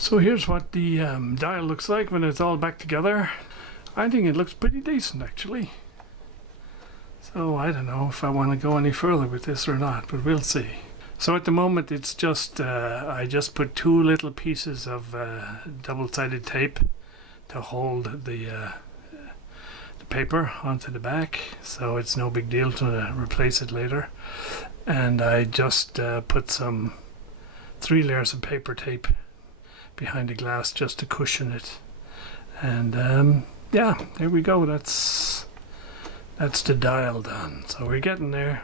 So here's what the dial looks like when it's all back together. I think it looks pretty decent actually. So I don't know if I want to go any further with this or not, but we'll see. So at the moment it's just, I just put two little pieces of double-sided tape to hold the paper onto the back, so it's no big deal to replace it later. And I just put some 3 layers of paper tape behind the glass just to cushion it. And yeah, there we go. That's the dial done. So we're getting there.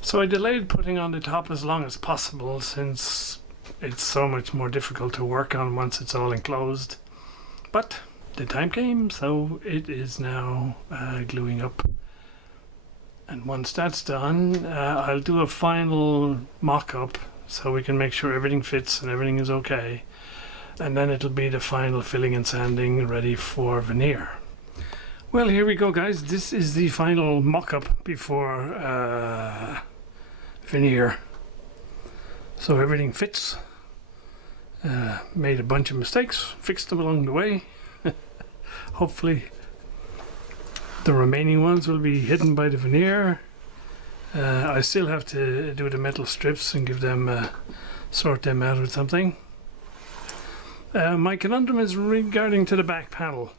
So I delayed putting on the top as long as possible since it's so much more difficult to work on once it's all enclosed. But the time came, so it is now gluing up. And once that's done, I'll do a final mock-up so we can make sure everything fits and everything is okay. And then it'll be the final filling and sanding ready for veneer. Well, here we go, guys. This is the final mock-up before veneer. So everything fits. Made a bunch of mistakes, fixed them along the way. Hopefully the remaining ones will be hidden by the veneer. I still have to do the metal strips and give them, sort them out with something. My conundrum is regarding to the back panel.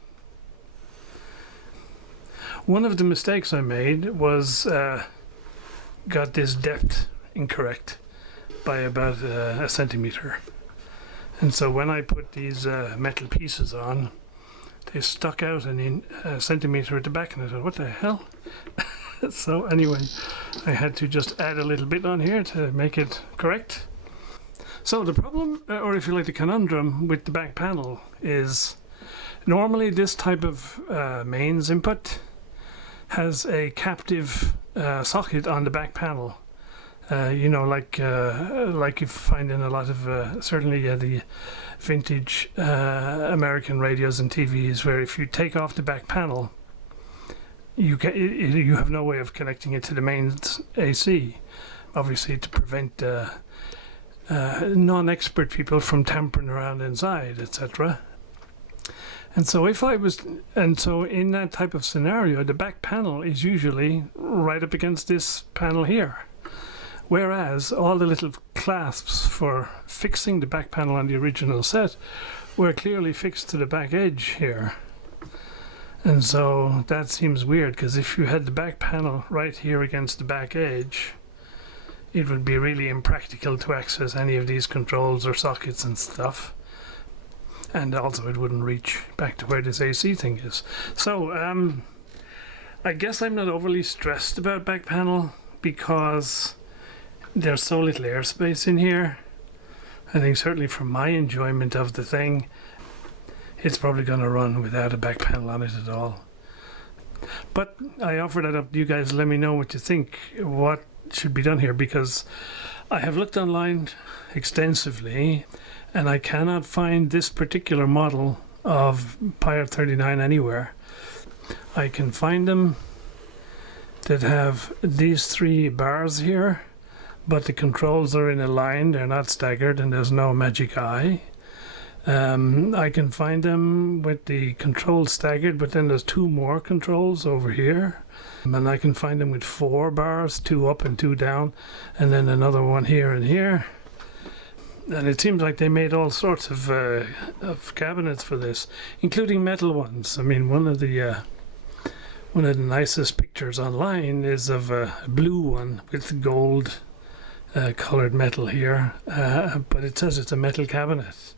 One of the mistakes I made was got this depth incorrect by about a centimeter. And so when I put these metal pieces on, they stuck out a centimeter at the back, and I thought, what the hell? So anyway, I had to just add a little bit on here to make it correct. So the problem, or if you like the conundrum with the back panel, is normally this type of mains input has a captive socket on the back panel. You know, like you find in a lot of certainly the vintage American radios and TVs, where if you take off the back panel, you have no way of connecting it to the mains AC, obviously to prevent non-expert people from tampering around inside, etc. And so in that type of scenario, the back panel is usually right up against this panel here. Whereas all the little clasps for fixing the back panel on the original set were clearly fixed to the back edge here. And so that seems weird, because if you had the back panel right here against the back edge, it would be really impractical to access any of these controls or sockets and stuff. And also it wouldn't reach back to where this AC thing is. So I guess I'm not overly stressed about back panel because there's so little airspace in here. I think certainly for my enjoyment of the thing, it's probably going to run without a back panel on it at all. But I offer that up to you guys. Let me know what you think, what should be done here, because I have looked online extensively and I cannot find this particular model of Paillard 39 anywhere. I can find them that have these 3 bars here, but the controls are in a line, they're not staggered, and there's no magic eye. I can find them with the controls staggered, but then there's 2 more controls over here. And I can find them with 4 bars, 2 up and 2 down, and then another one here and here. And it seems like they made all sorts of cabinets for this, including metal ones. I mean, one of the nicest pictures online is of a blue one with gold colored metal here, but it says it's a metal cabinet.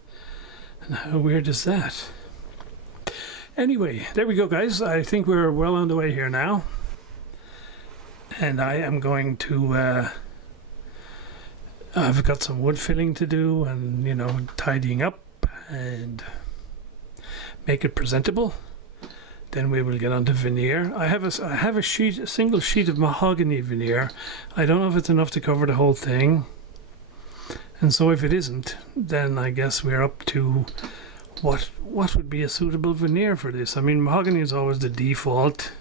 And how weird is that? Anyway, there we go, guys. I think we're well on the way here now. And I am going to I've got some wood filling to do, and, you know, tidying up and make it presentable. Then we will get on to veneer. I have a single sheet of mahogany veneer. I don't know if it's enough to cover the whole thing. And so if it isn't, then I guess we're up to what would be a suitable veneer for this. I mean, mahogany is always the default,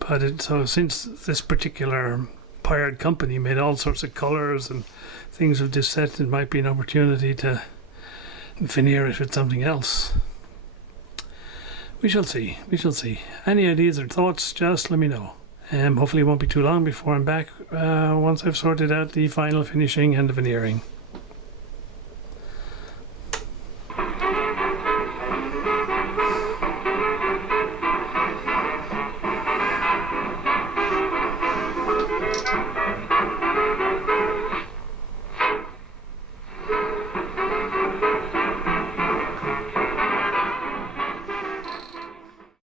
but so since this particular Paillard company made all sorts of colors and things of this set, it might be an opportunity to veneer it with something else. We shall see. We shall see. Any ideas or thoughts, just let me know. Hopefully it won't be too long before I'm back once I've sorted out the final finishing and the veneering.